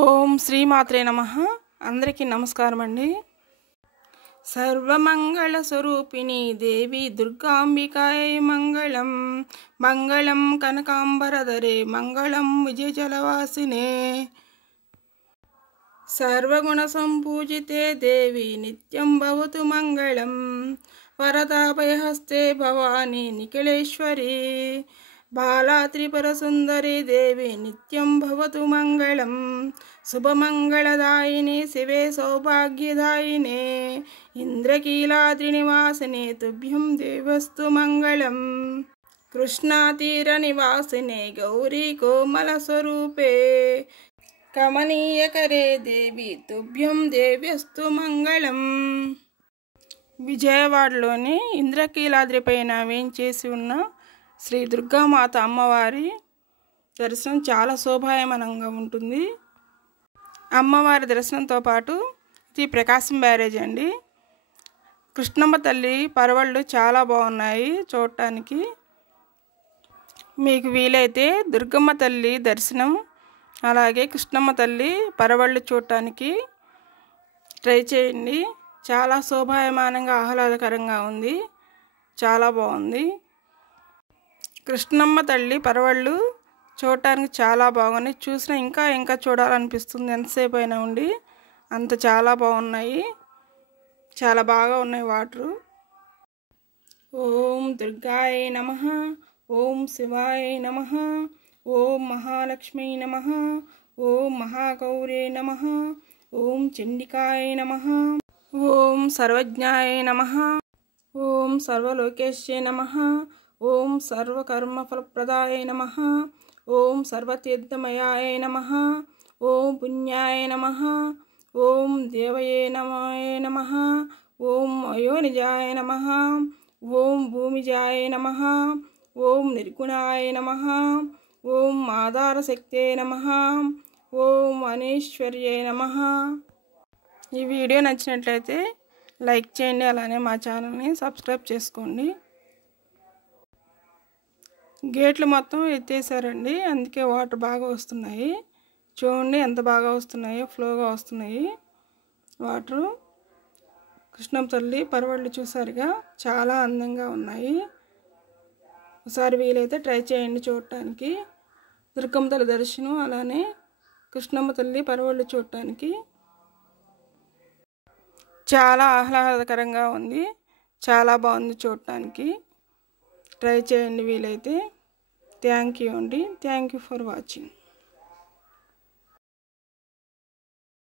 ఓం శ్రీమాత్రే నమః. అందరికీ నమస్కారం అండి. సర్వమంగళ స్వరూపిణి దేవి దుర్గాంబికాయ మంగళం. మంగళం కనకాంబరధరే మంగళం విజయజలవాసినే. సర్వగుణ సంపూజితే దేవి నిత్యం భవతు మంగళం. వరదాభయహస్తే భవాని నిఖిలేశ్వరి. బాలా త్రిపుర సుందరి దేవి నిత్యం భవతు మంగళం. శుభమంగళదాయిని శివే సౌభాగ్యదాయినే. ఇంద్రకీలాద్రి నివాసినే తుభ్యం దేవస్తు మంగళం. కృష్ణాతీర నివాసినే గౌరీ కోమల స్వరూపే. కమనీయకరే దేవి తుభ్యం దేవ్యస్తు మంగళం. విజయవాడలోని ఇంద్రకీలాద్రి పైన వేంచేసి ఉన్న శ్రీ దుర్గామాత అమ్మవారి దర్శనం చాలా శోభాయమానంగా ఉంటుంది. అమ్మవారి దర్శనంతో పాటు ఇది ప్రకాశం బ్యారేజ్ అండి. కృష్ణమ్మ తల్లి పరవళ్ళు చాలా బాగున్నాయి చూడటానికి. మీకు వీలైతే దుర్గమ్మ తల్లి దర్శనం అలాగే కృష్ణమ్మ తల్లి పరవళ్ళు చూడటానికి ట్రై చేయండి. చాలా శోభాయమానంగా ఆహ్లాదకరంగా ఉంది. చాలా బాగుంది. కృష్ణమ్మ తల్లి పరవళ్ళు చూడటానికి చాలా బాగున్నాయి. చూసినా ఇంకా ఇంకా చూడాలనిపిస్తుంది. ఎంతసేపు అయినా ఉండి అంత చాలా బాగున్నాయి. చాలా బాగా ఉన్నాయి వాటరు. ఓం దుర్గాయ నమః. ఓం శివాయ నమః. ఓం మహాలక్ష్మీ నమః. ఓం మహాగౌరే నమః. ఓం చండికాయ నమః. ఓం సర్వజ్ఞాయ నమః. ఓం సర్వలోకేశ్యై నమః. ఓం సర్వకర్మఫలప్రదాయ నమః. ఓం సర్వతీర్థమయాయ నమః. ఓం పుణ్యాయ నమః. ఓం దేవయే నమః. ఓం అయోనిజాయ నమః. ఓం భూమిజాయ నమః. ఓం నిర్గుణాయ నమః. ఓం ఆధారశక్తే నమః. ఓం అనేశ్వర్యే నమః. ఈ వీడియో నచ్చినట్లయితే లైక్ చేయండి. అలానే మా ఛానల్ని సబ్స్క్రైబ్ చేసుకోండి. గేట్లు మొత్తం ఎత్తేసారండి, అందుకే వాటర్ బాగా వస్తున్నాయి. చూడండి ఎంత బాగా వస్తున్నాయో, ఫ్లోగా వస్తున్నాయి వాటరు. కృష్ణమ్మ తల్లి పరవళ్ళు చూసారుగా, చాలా అందంగా ఉన్నాయి. ఒకసారి వీలైతే ట్రై చేయండి చూడటానికి. దుర్గమ్మ తల్లి దర్శనం అలానే కృష్ణమ్మ తల్లి పరవళ్ళు చూడటానికి చాలా ఆహ్లాదకరంగా ఉంది. చాలా బాగుంది చూడటానికి. ట్రై చేయండి వీలైతే. థ్యాంక్ యూ అండి. Thank you for watching.